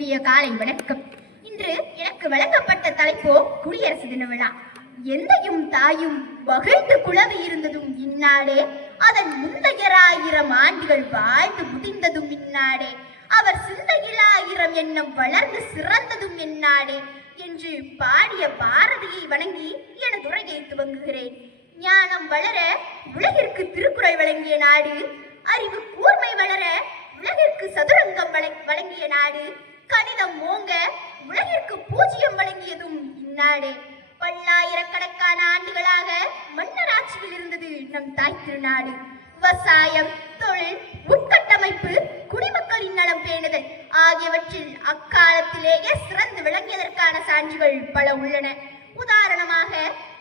கூடிய காலை வணக்கம். இன்று எனக்கு வழங்கப்பட்ட தலைப்போ குடியரசு தின விழா. எந்தையும் தாயும் வகிழ்ந்து குழவி இருந்ததும் இந்நாடே, அதன் முந்தைய 1000 ஆண்டுகள் வாழ்ந்து முடிந்ததும் இந்நாடே, அவர் சிந்தையில் 1000 எண்ணம் வளர்ந்து சிறந்ததும் இந்நாடே என்று பாடிய பாரதியை வணங்கி எனது உரையை துவங்குகிறேன். ஞானம் வளர உலகிற்கு திருக்குறள் வழங்கிய நாடு, அறிவு கூர்மை வளர உலகிற்கு சதுரங்கம் வழங்கிய நாடு, கணிதம் ஓங்க உலகிற்கு பூஜ்யம் வழங்கியதும் இந்நாடே. பல்லாயிரக்கணக்கான ஆண்டுகளாக மன்னராட்சியில் இருந்தது நம் தாய் திருநாடு. விவசாயம், தொழில், உட்கட்டமைப்பு, குடிமக்களின் நலம் பேணுதல் ஆகியவற்றில் அக்காலத்திலேயே சிறந்து விளங்கியதற்கான சான்றுகள் பல உள்ளன. உதாரணமாக,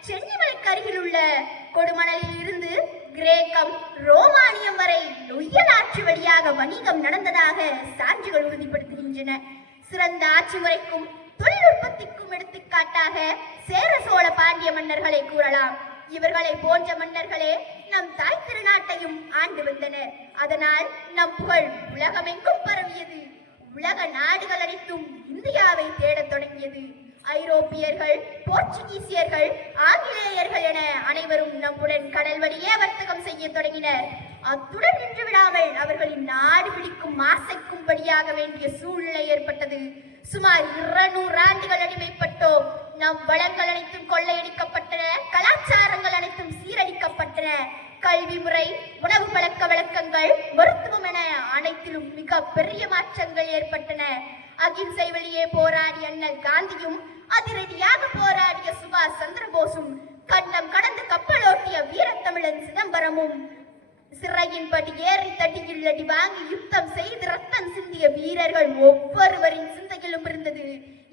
சென்னிமலைக்கு அருகில் உள்ள கொடுமணலில் இருந்து கிரேக்கம், ரோமானியம் வரை நொய்யல் ஆட்சி வழியாக வணிகம் நடந்ததாக சான்றுகள் உறுதிப்படுத்துகின்றன. சிறந்த ஆட்சி முறைக்கும் தொழில்நுட்பத்திற்கும் எடுத்துக்காட்டாக சேர சோழ பாண்டிய மன்னர்களை கூறலாம். இவர்களை போன்ற மன்னர்களே நம் தாய் திருநாட்டையும் ஆண்டு வந்தனர். அதனால் நம் புகழ் உலகமெங்கும் பரவியது. உலக நாடுகள் அனைத்தும் இந்தியாவை தேடத் தொடங்கியது. ஐரோப்பியர்கள், போர்ச்சுகீசியர்கள், ஆங்கிலேயர்கள் என அனைவரும் நம்முடன் கடல் வழியே வர்த்தகம் செய்ய தொடங்கினர். அத்துடன் நின்று விடாமல் அவர்களின் நாடு பிடிக்கும் ஆசைக்கும் படியாக வேண்டிய சூழ்நிலை ஏற்பட்டது. சுமார் 200 ஆண்டுகள் அடிமைப்பட்டோம். நம் வளங்கள் அனைத்தும் கொள்ளையடிக்கப்பட்டன, கலாச்சாரங்கள் அனைத்தும் சீரழிக்கப்பட்டன. கல்வி முறை, உணவு பழக்க வழக்கங்கள், மருத்துவம் என அனைத்திலும் மிக பெரிய மாற்றங்கள் ஏற்பட்டன. அகிம்சை வழியே போராடிய அண்ணல் காந்தியும், அதிரடியாக போராடிய சுபாஷ் சந்திரபோஸும், கண்டம் கடந்து கப்பலோட்டிய வீரத்தமிழன் சிதம்பரமும், சிறையின்படி ஏறி தட்டியில் அடி வாங்கி யுத்தம் செய்து ரத்தம் சிந்திய வீரர்கள் ஒவ்வொருவரின் சிந்தையிலும் இருந்தது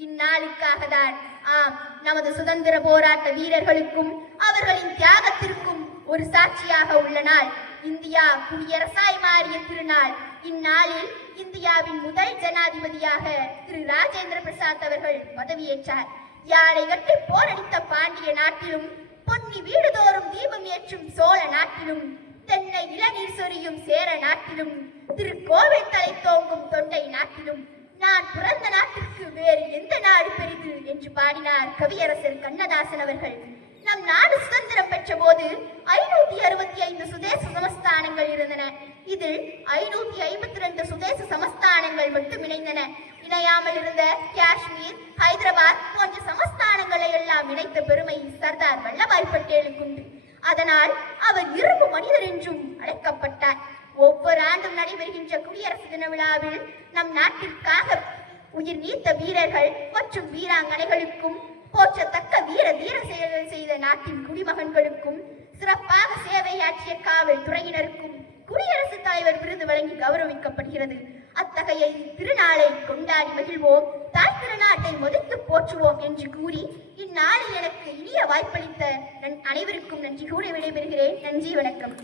இந்நாளுக்காக தான். ஆம், நமது சுதந்திர போராட்ட வீரர்களுக்கும் அவர்களின் தியாகத்திற்கும் ஒரு சாட்சியாக உள்ள நாள் இந்தியா குடியரசாய் மாறிய திருநாள். இந்நாளில் இந்தியாவின் முதல் ஜனாதிபதியாக திரு ராஜேந்திர பிரசாத் அவர்கள் பதவியேற்றார். யானை கட்டி போரடித்த பாண்டிய நாட்டிலும், பொன்னி வீடுதோறும் தீபம் ஏற்றும் சோழ நாட்டிலும், தென்னை இளநீர் சொரியும் சேர நாட்டிலும், திருக்கோவில் தலை தோங்கும் தொண்டை நாட்டிலும், நான் பிறந்த நாட்டிற்கு வேறு எந்த நாடு பெரிது என்று பாடினார் கவியரசர் கண்ணதாசன் அவர்கள். நம் நாடு சுதந்திரம் பெற்ற போது 565 சுதேச சமஸ்தானங்கள் இருந்தன. இதில் 552 சுதேச சமஸ்தானங்கள் மட்டும் இணைந்தன. இணையாமல் இருந்த காஷ்மீர், ஹைதராபாத் போன்ற சமஸ்தானங்களை எல்லாம் இணைத்த பெருமை சர்தார் வல்லபாய் பட்டேலுக்கு உண்டு. அதனால் அவர் இரும்பு மனிதர் என்றும் அழைக்கப்பட்டார். ஒவ்வொரு ஆண்டும் நடைபெறுகின்ற குடியரசு தின விழாவில் நம் நாட்டிற்காக உயிர் நீத்த வீரர்கள் மற்றும் வீராங்கனைகளுக்கும், போற்றத்தக்க வீர தீர செயல்கள் செய்த நாட்டின் குடிமகன்களுக்கும், சிறப்பாக சேவையாற்றிய காவல் துறையினருக்கும் குடியரசுத் தலைவர் விருது வழங்கி கௌரவிக்கப்படுகிறது. அத்தகைய திருநாளை கொண்டாடி மகிழ்வோம், தாய் திருநாட்டை மதித்து போற்றுவோம் என்று கூறி இந்நாளில் எனக்கு இனிய வாய்ப்பளித்த அனைவருக்கும் நன்றி கூறி விடைபெறுகிறேன். நன்றி, வணக்கம்.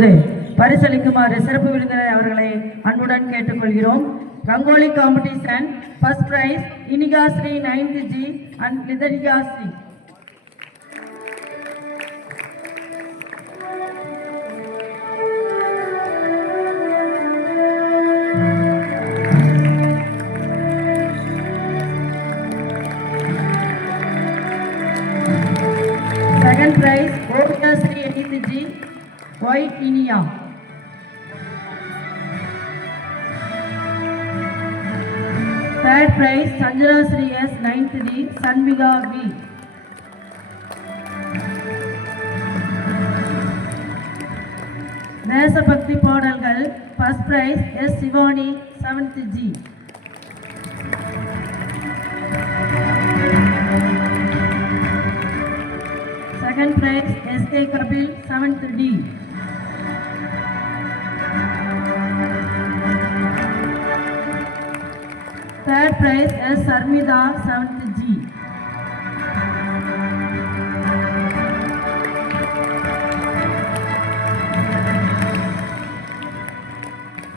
இப்போது பரிசளிக்குமாறு சிறப்பு விருந்தினர் அவர்களை அன்புடன் கேட்டுக்கொள்கிறோம். Rangoli competition first prize Inika Sri 9th G and Lithanika Sri. Second prize Oviya Sri 8th G Y Inia. Third prize Sanjana Sri S 9th D Sanviga V. தேசபக்தி பாடல்கள் first prize S Shivani 7th G. Second prize S.K. Kapil 7th D. Third prize S. Sarmida 7th G.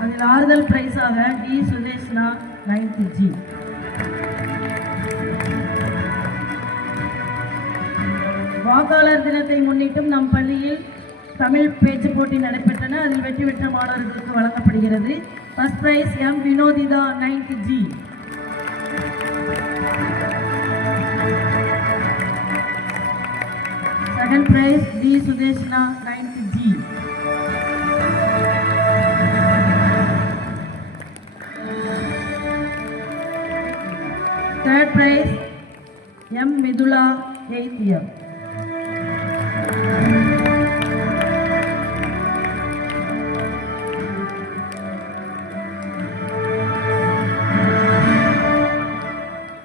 அதில் ஆறுதல் பிரைஸாக D Sudeshna 9th G. வாக்காளர் தினத்தை முன்னிட்டும் நம் பள்ளியில் தமிழ் பேச்சு போட்டி நடைபெற்றன. அதில் வெற்றி பெற்ற மாணவர்களுக்கு வழங்கப்படுகிறது. First prize M Vinothitha 9th G. Second prize D Sudeshna 9th G. Third prize M Mithula 8th year.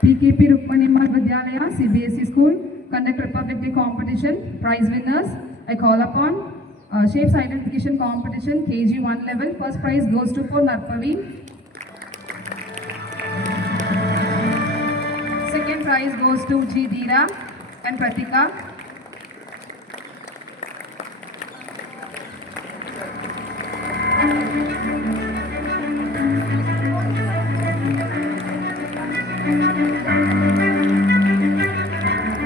PKP Rukmanimma Vidyalaya CBSE School conduct Republic Day competition. Prize winners I call upon shapes identification competition KG 1 level. First prize goes to for Narpavi. Second prize goes to G Dheera and Pratika.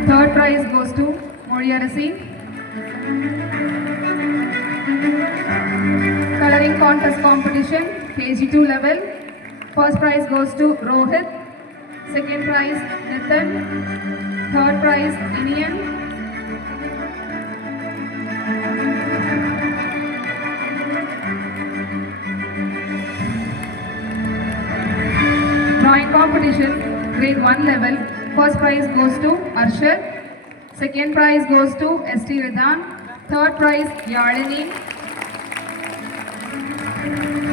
Third prize goes to Moriyarasi. Coloring contest competition KG2 level. First prize goes to Rohit. Second prize Nitin. Third prize Inian. Drawing competition grade 1 level. First prize goes to Arshad. Second prize goes to ST Ridan. Third prize Yalini.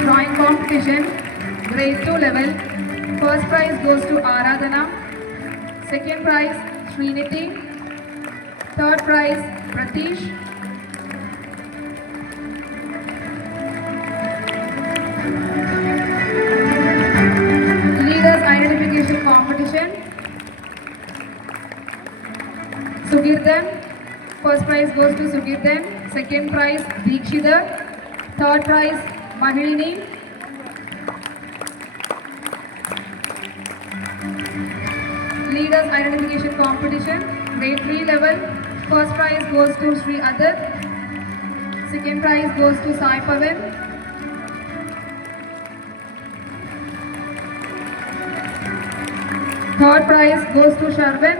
Drawing competition grade 2 level. First prize goes to Aradhana. Second prize Sriniti. Third prize Pratish. Leaders identification competition. Sugirdan. First prize goes to Sugirdan. Second prize Deekshidhar. Third prize Mahilini. Leaders identification competition grade 3 level. First prize goes to Sri Adat. Second prize goes to Sai Pavan. Third prize goes to Sharvin.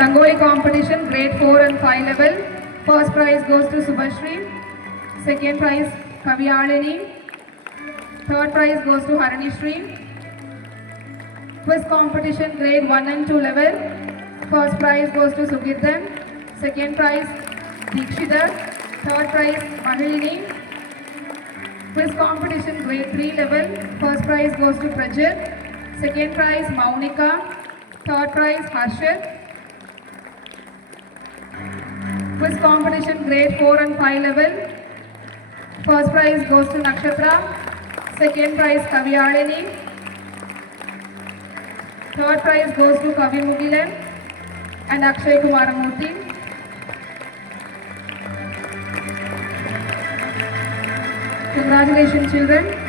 Rangoli competition grade 4 and 5 level. First prize goes to Subhashri. Second prize Kavyalini. Third prize goes to Haranishri. Quiz competition grade 1 and 2 level. First prize goes to Sugirdan. Second prize Deekshidhar. Third prize Mahilini. Quiz competition grade 3 level. First prize goes to Prajit. Second prize Maunika. Third prize Harshit. Quiz competition grade 4 and 5 level. First prize goes to Nakshatra. Second prize Kavyalini. Third prize goes to Kavi Mugilan and Akshay Kumaramurthy. Congratulations, children.